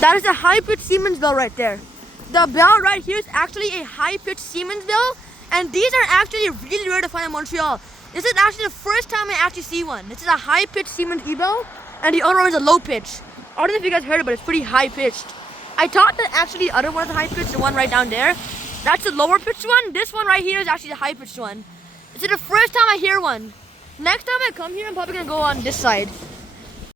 That is a high-pitched Siemens bell right there. The bell right here is actually a high-pitched Siemens bell, and these are actually really rare to find in Montreal. This is actually the first time I actually see one. This is a high-pitched Siemens e-bell, and the other one is a low-pitch. I don't know if you guys heard it, but it's pretty high-pitched. I thought that actually the other one is a high-pitched, the one right down there. That's the lower-pitched one. This one right here is actually the high-pitched one. This is the first time I hear one. Next time I come here, I'm probably gonna go on this side.